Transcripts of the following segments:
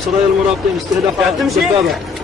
سرايا المراقبين استهداف الدبابة.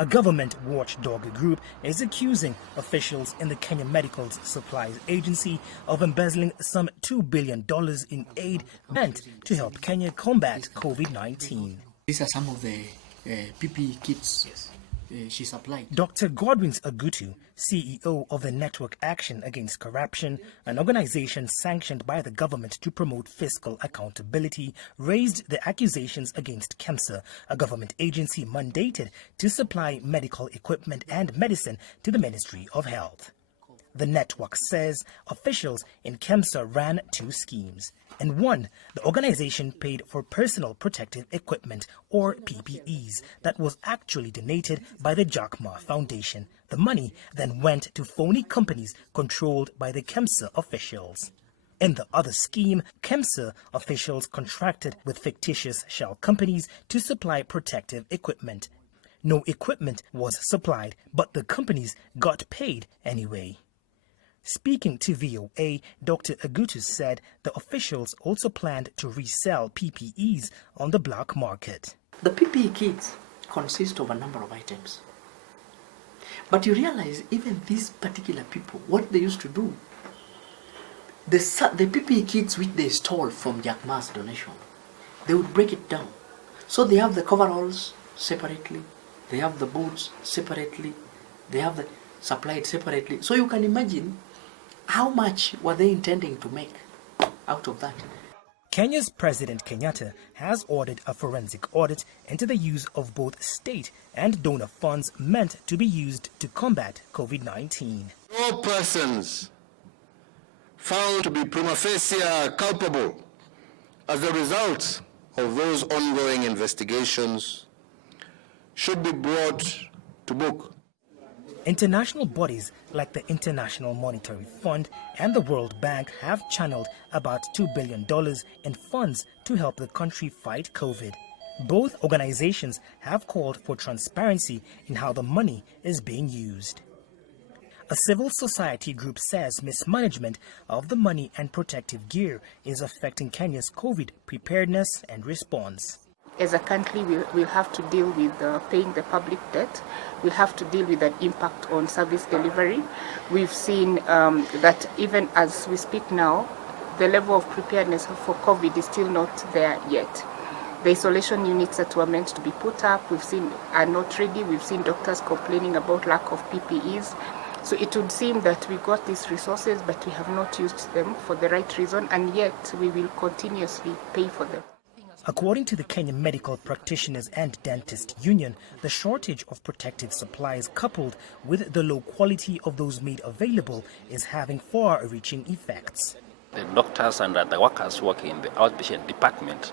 A government watchdog group is accusing officials in the Kenya Medical Supplies Agency of embezzling some $2 billion in aid meant to help Kenya combat COVID-19. These are some of the PPE kits she supplied. Dr. Godwin Agutu, CEO of the Network Action Against Corruption, an organization sanctioned by the government to promote fiscal accountability, raised the accusations against KEMSA, a government agency mandated to supply medical equipment and medicine to the Ministry of Health. The network says officials in KEMSA ran two schemes. In one, the organization paid for personal protective equipment, or PPEs, that was actually donated by the Jack Ma Foundation. The money then went to phony companies controlled by the KEMSA officials. In the other scheme, KEMSA officials contracted with fictitious shell companies to supply protective equipment. No equipment was supplied, but the companies got paid anyway. Speaking to VOA, Dr. Agutu said the officials also planned to resell PPEs on the black market. The PPE kits consist of a number of items. But you realize even these particular people, what they used to do, the PPE kits which they stole from Jack Ma's donation, they would break it down. So they have the coveralls separately, they have the boots separately, they have the supplied separately. So you can imagine how much were they intending to make out of that? Kenya's President Kenyatta has ordered a forensic audit into the use of both state and donor funds meant to be used to combat COVID-19. No persons found to be prima facie culpable as a result of those ongoing investigations should be brought to book. International bodies like the International Monetary Fund and the World Bank have channeled about $2 billion in funds to help the country fight COVID. Both organizations have called for transparency in how the money is being used. A civil society group says mismanagement of the money and protective gear is affecting Kenya's COVID preparedness and response. As a country, we'll have to deal with paying the public debt. We'll have to deal with the impact on service delivery. We've seen that even as we speak now, the level of preparedness for COVID is still not there yet. The isolation units that were meant to be put up, we've seen are not ready. We've seen doctors complaining about lack of PPEs. So it would seem that we got these resources, but we have not used them for the right reason, and yet we will continuously pay for them. According to the Kenya Medical Practitioners and Dentists Union, the shortage of protective supplies coupled with the low quality of those made available is having far-reaching effects. The doctors and the workers working in the outpatient department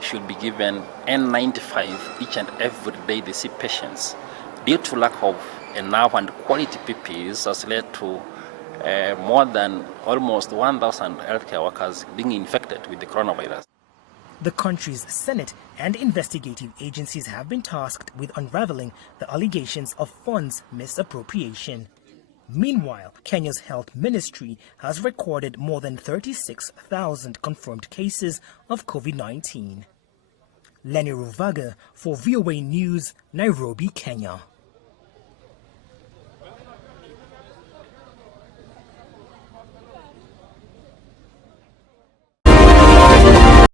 should be given N95 each and every day they see patients. Due to lack of enough and quality PPEs has led to more than almost 1,000 healthcare workers being infected with the coronavirus. The country's Senate and investigative agencies have been tasked with unraveling the allegations of funds misappropriation. Meanwhile, Kenya's health ministry has recorded more than 36,000 confirmed cases of COVID-19. Lenny Ruvaga for VOA News, Nairobi, Kenya.